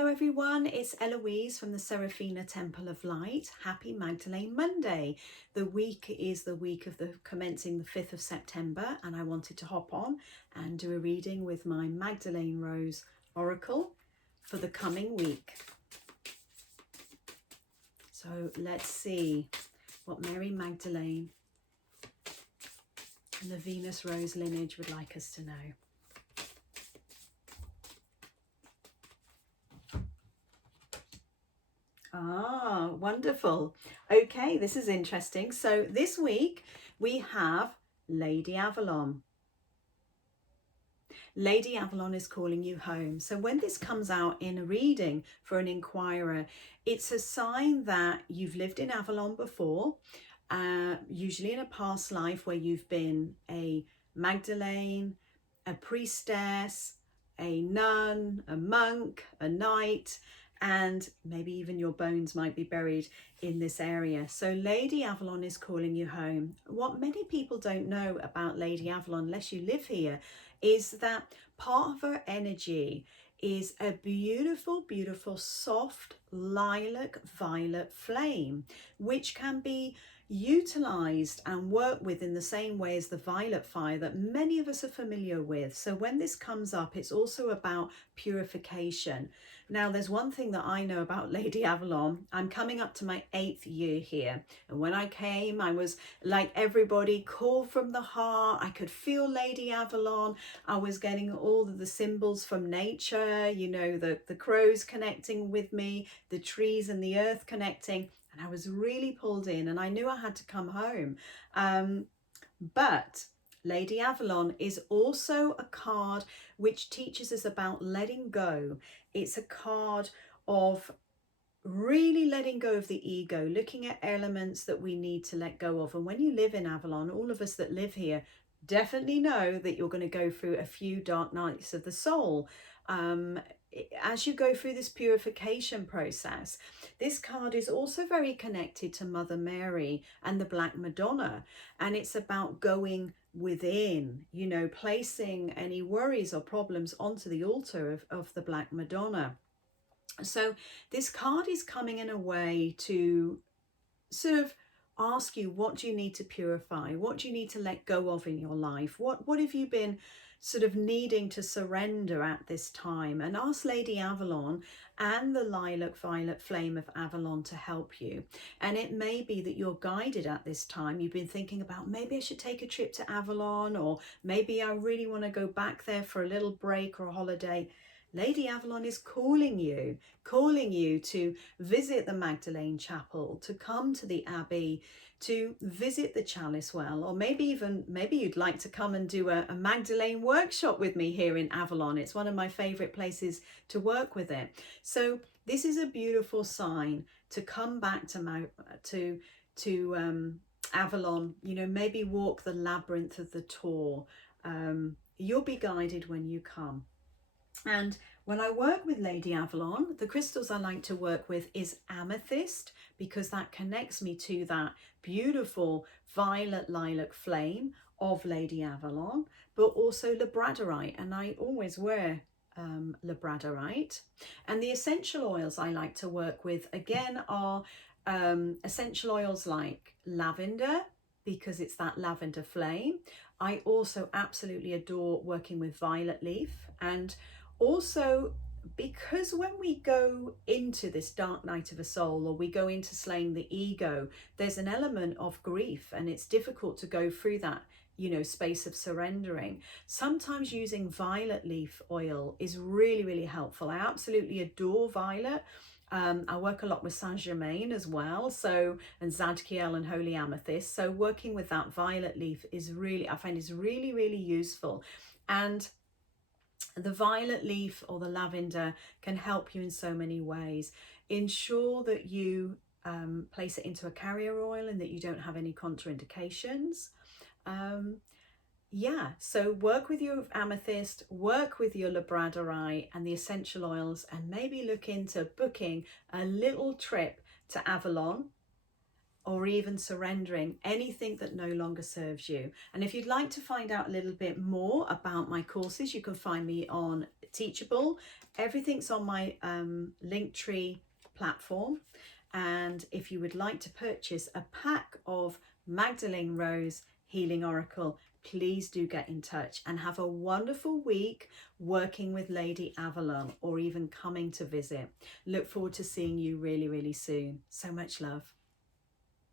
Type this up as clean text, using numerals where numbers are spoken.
Hello everyone, it's Eloise from the Seraphina Temple of Light. Happy Magdalene Monday. The week is the week of the commencing the 5th of September, and I wanted to hop on and do a reading with my Magdalene Rose Oracle for the coming week. So let's see what Mary Magdalene and the Venus Rose lineage would like us to know. Ah, wonderful. Okay, this is interesting. So this week we have Lady Avalon. Lady Avalon is calling you home. So when this comes out in a reading for an inquirer, it's a sign that you've lived in Avalon before, usually in a past life where you've been a Magdalene, a priestess, a nun, a monk, a knight, and maybe even your bones might be buried in this area. So Lady Avalon is calling you home. What many people don't know about Lady Avalon, unless you live here, is that part of her energy is a beautiful, beautiful, soft lilac violet flame, which can be utilized and worked with in the same way as the violet fire that many of us are familiar with. So when this comes up, it's also about purification. Now, there's one thing that I know about Lady Avalon. I'm coming up to my 8th year here. And when I came, I was like everybody, called from the heart. I could feel Lady Avalon. I was getting all of the symbols from nature, you know, the crows connecting with me, the trees and the earth connecting. And I was really pulled in, and I knew I had to come home. But Lady Avalon is also a card which teaches us about letting go. It's a card of really letting go of the ego, looking at elements that we need to let go of. And when you live in Avalon, all of us that live here definitely know that you're going to go through a few dark nights of the soul. As you go through this purification process, this card is also very connected to Mother Mary and the Black Madonna, and it's about going within, you know, placing any worries or problems onto the altar of the Black Madonna. So this card is coming in a way to sort of ask you, what do you need to purify? What do you need to let go of in your life? What have you been sort of needing to surrender at this time? And ask Lady Avalon and the lilac violet flame of Avalon to help you. And it may be that you're guided at this time. You've been thinking about, maybe I should take a trip to Avalon, or maybe I really want to go back there for a little break or a holiday. Lady Avalon is calling you to visit the Magdalene Chapel, to come to the Abbey, to visit the Chalice Well, or maybe you'd like to come and do a Magdalene workshop with me here in Avalon. It's one of my favorite places to work with it. So this is a beautiful sign to come back to Avalon, you know, maybe walk the labyrinth of the Tor. You'll be guided when you come. And when I work with Lady Avalon, the crystals I like to work with is amethyst, because that connects me to that beautiful violet lilac flame of Lady Avalon, but also labradorite, and I always wear labradorite. And the essential oils I like to work with again are essential oils like lavender, because it's that lavender flame. I also absolutely adore working with violet leaf, and also because when we go into this dark night of a soul, or we go into slaying the ego, there's an element of grief, and it's difficult to go through that, you know, space of surrendering. Sometimes using violet leaf oil is really, really helpful. I absolutely adore violet. I work a lot with Saint Germain as well, so, and Zadkiel and Holy Amethyst. So working with that violet leaf is really, I find is really, really useful. And the violet leaf or the lavender can help you in so many ways. Ensure that you place it into a carrier oil and that you don't have any contraindications. Yeah, so work with your amethyst, work with your labradorite and the essential oils, and maybe look into booking a little trip to Avalon or even surrendering anything that no longer serves you. And if you'd like to find out a little bit more about my courses, you can find me on Teachable. Everything's on my Linktree platform. And if you would like to purchase a pack of Magdalene Rose Healing Oracle, please do get in touch, and have a wonderful week working with Lady Avalon, or even coming to visit. Look forward to seeing you really, really soon. So much love.